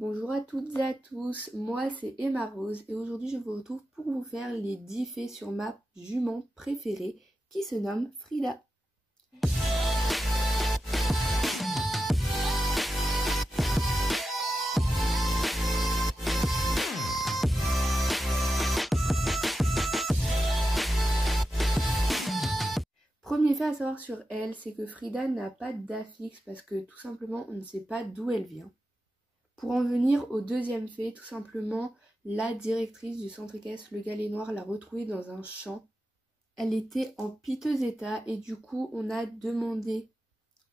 Bonjour à toutes et à tous, moi c'est Emma Rose et aujourd'hui je vous retrouve pour vous faire les 10 faits sur ma jument préférée qui se nomme Frida. Premier fait à savoir sur elle, c'est que Frida n'a pas d'affixe parce que tout simplement on ne sait pas d'où elle vient. Pour en venir au deuxième fait, tout simplement, la directrice du centre équestre Le Galet Noir l'a retrouvée dans un champ. Elle était en piteux état et du coup, on a demandé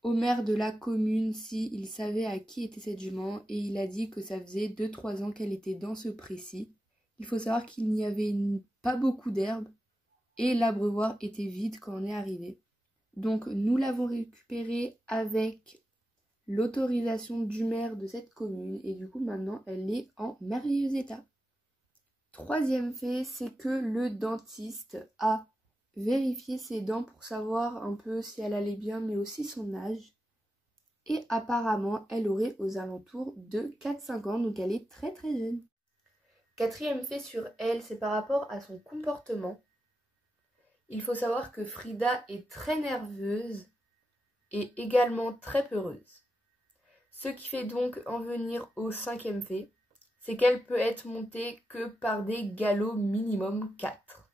au maire de la commune s'il savait à qui était cette jument et il a dit que ça faisait 2-3 ans qu'elle était dans ce pré-ci. Il faut savoir qu'il n'y avait pas beaucoup d'herbe et l'abreuvoir était vide quand on est arrivé. Donc nous l'avons récupérée avec l'autorisation du maire de cette commune et du coup maintenant elle est en merveilleux état. Troisième fait, c'est que le dentiste a vérifié ses dents pour savoir un peu si elle allait bien mais aussi son âge et apparemment elle aurait aux alentours de 4-5 ans, donc elle est très jeune. Quatrième fait sur elle, c'est par rapport à son comportement. Il faut savoir que Frida est très nerveuse et également très peureuse. Ce qui fait donc en venir au cinquième fait, c'est qu'elle peut être montée que par des galops minimum 4.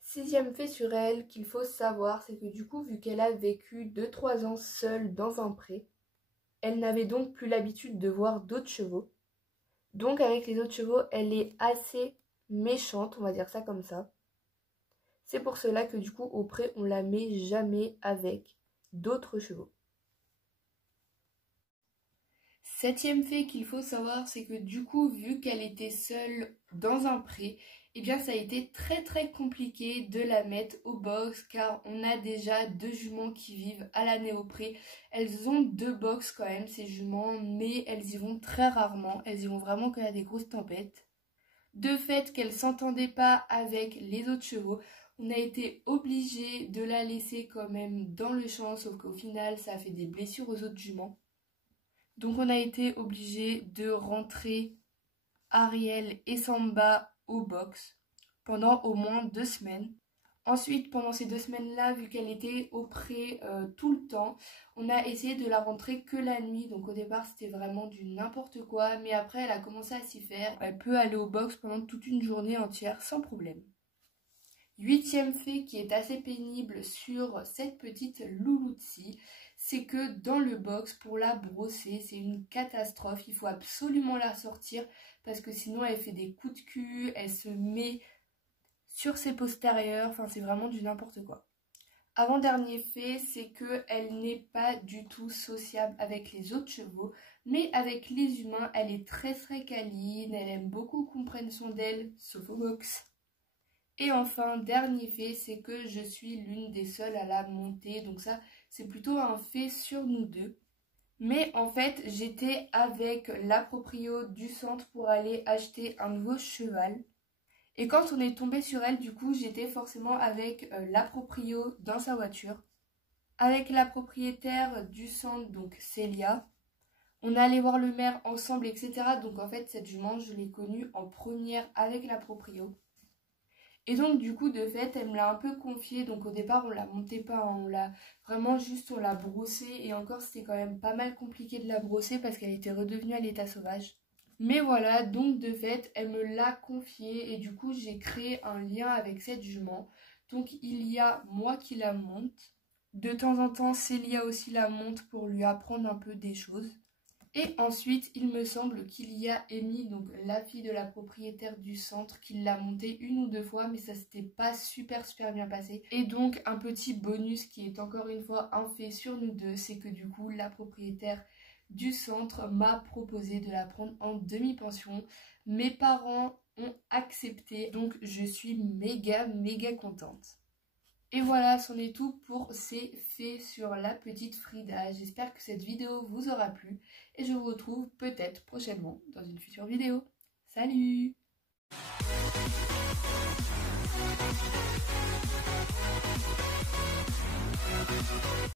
Sixième fait sur elle qu'il faut savoir, c'est que du coup, vu qu'elle a vécu 2-3 ans seule dans un pré, elle n'avait donc plus l'habitude de voir d'autres chevaux. Donc avec les autres chevaux, elle est assez méchante, on va dire ça comme ça. C'est pour cela que du coup, au pré, on la met jamais avec d'autres chevaux. Septième fait qu'il faut savoir, c'est que du coup, vu qu'elle était seule dans un pré, eh bien ça a été très compliqué de la mettre au box car on a déjà 2 juments qui vivent à l'année au pré. Elles ont 2 box quand même ces juments, mais elles y vont très rarement, elles y vont vraiment quand il y a des grosses tempêtes. De fait qu'elle s'entendait pas avec les autres chevaux, on a été obligé de la laisser quand même dans le champ, sauf qu'au final ça a fait des blessures aux autres juments. Donc on a été obligé de rentrer Ariel et Samba au box pendant au moins 2 semaines. Ensuite, pendant ces 2 semaines-là, vu qu'elle était au pré tout le temps, on a essayé de la rentrer que la nuit. Donc au départ, c'était vraiment du n'importe quoi. Mais après, elle a commencé à s'y faire. Elle peut aller au box pendant toute une journée entière sans problème. Huitième fait qui est assez pénible sur cette petite louloutsi, c'est que dans le box, pour la brosser, c'est une catastrophe. Il faut absolument la sortir parce que sinon elle fait des coups de cul, elle se met sur ses postérieurs, enfin c'est vraiment du n'importe quoi. Avant-dernier fait, c'est qu'elle n'est pas du tout sociable avec les autres chevaux, mais avec les humains, elle est très câline, elle aime beaucoup qu'on prenne soin d'elle, sauf au box. Et enfin, dernier fait, c'est que je suis l'une des seules à la monter. Donc ça, c'est plutôt un fait sur nous deux. Mais en fait, j'étais avec la proprio du centre pour aller acheter un nouveau cheval. Et quand on est tombé sur elle, du coup, j'étais forcément avec la proprio dans sa voiture. Avec la propriétaire du centre, donc Célia. On est allé voir le maire ensemble, etc. Donc en fait, cette jument, je l'ai connue en première avec la proprio. Et donc du coup de fait elle me l'a un peu confiée, donc au départ on la montait pas, on l'a vraiment juste on l'a brossée et encore c'était quand même pas mal compliqué de la brosser parce qu'elle était redevenue à l'état sauvage. Mais voilà, donc de fait elle me l'a confiée et du coup j'ai créé un lien avec cette jument. Donc il y a moi qui la monte, de temps en temps Célia aussi la monte pour lui apprendre un peu des choses. Et ensuite, il me semble qu'il y a Amy, donc la fille de la propriétaire du centre, qui l'a montée 1 ou 2 fois, mais ça s'était pas super bien passé. Et donc, un petit bonus qui est encore une fois un fait sur nous deux, c'est que du coup, la propriétaire du centre m'a proposé de la prendre en demi-pension. Mes parents ont accepté, donc je suis méga contente. Et voilà, c'en est tout pour ces faits sur la petite Frida. J'espère que cette vidéo vous aura plu et je vous retrouve peut-être prochainement dans une future vidéo. Salut!